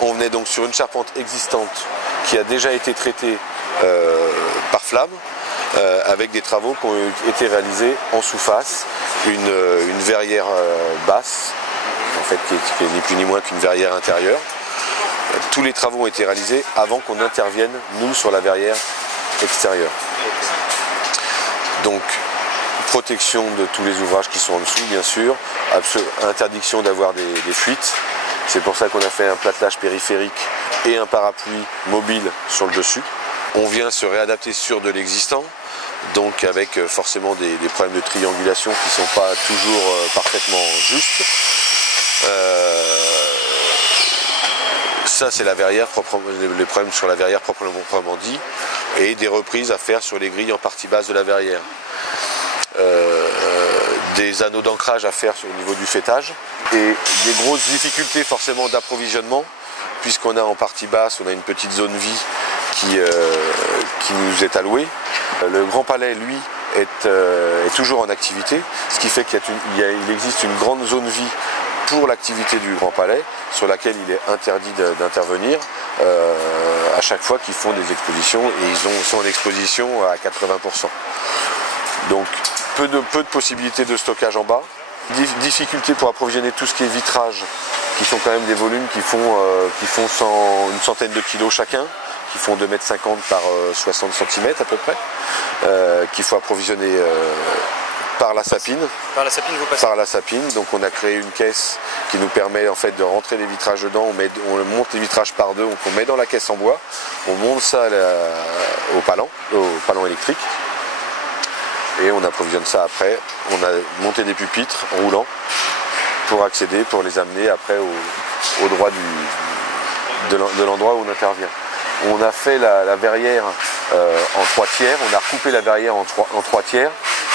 On venait donc sur une charpente existante qui a déjà été traitée par flamme, avec des travaux qui ont été réalisés en sous-face, une verrière basse, en fait, qui est ni plus ni moins qu'une verrière intérieure. Tous les travaux ont été réalisés avant qu'on intervienne, nous, sur la verrière extérieure. Donc, protection de tous les ouvrages qui sont en dessous, bien sûr, interdiction d'avoir des fuites. C'est pour ça qu'on a fait un platelage périphérique et un parapluie mobile sur le dessus. On vient se réadapter sur de l'existant, donc avec forcément des problèmes de triangulation qui ne sont pas toujours parfaitement justes. Ça, c'est la verrière, les problèmes sur la verrière proprement dit, et des reprises à faire sur les grilles en partie basse de la verrière. Des anneaux d'ancrage à faire au niveau du faîtage, et des grosses difficultés forcément d'approvisionnement, puisqu'on a en partie basse, on a une petite zone vie qui nous est allouée. Le Grand Palais, lui, est toujours en activité, ce qui fait qu'il existe une grande zone vie pour l'activité du Grand Palais, sur laquelle il est interdit d'intervenir à chaque fois qu'ils font des expositions, et ils sont en exposition à 80%. Donc peu de possibilités de stockage en bas, difficulté pour approvisionner tout ce qui est vitrage, qui sont quand même des volumes qui font une centaine de kilos chacun, qui font 2,50 m par 60 cm à peu près, qu'il faut approvisionner par la sapine. Par la sapine, vous passez ? Par la sapine. Donc on a créé une caisse qui nous permet en fait de rentrer les vitrages dedans. On monte les vitrages par deux, on met dans la caisse en bois, on monte ça au palan électrique, et on approvisionne ça après. On a monté des pupitres roulants pour accéder, pour les amener après au droit de l'endroit où on intervient. On a fait la verrière en 3 tiers, on a recoupé la verrière en 3 tiers,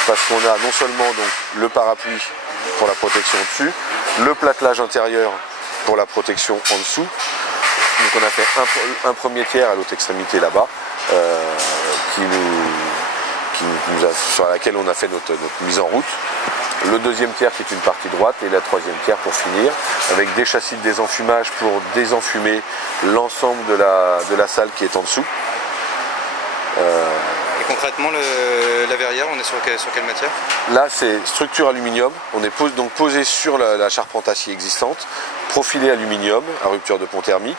parce qu'on a non seulement donc, le parapluie pour la protection au-dessus, le platelage intérieur pour la protection en dessous. Donc on a fait un premier tiers à l'autre extrémité là-bas, sur laquelle on a fait notre mise en route. Le deuxième tiers qui est une partie droite, et la troisième tiers pour finir, avec des châssis de désenfumage pour désenfumer l'ensemble de la salle qui est en dessous. Et concrètement, la verrière, on est sur quelle matière? Là, c'est structure aluminium. On est donc posé sur la charpente acier existante, profilé aluminium à rupture de pont thermique,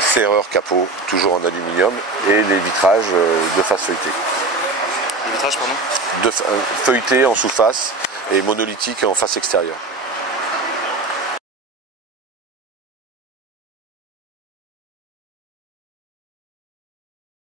serreur capot toujours en aluminium, et les vitrages de face feuilletée. Les vitrages, pardon? Feuilletés en sous-face et monolithiques en face extérieure.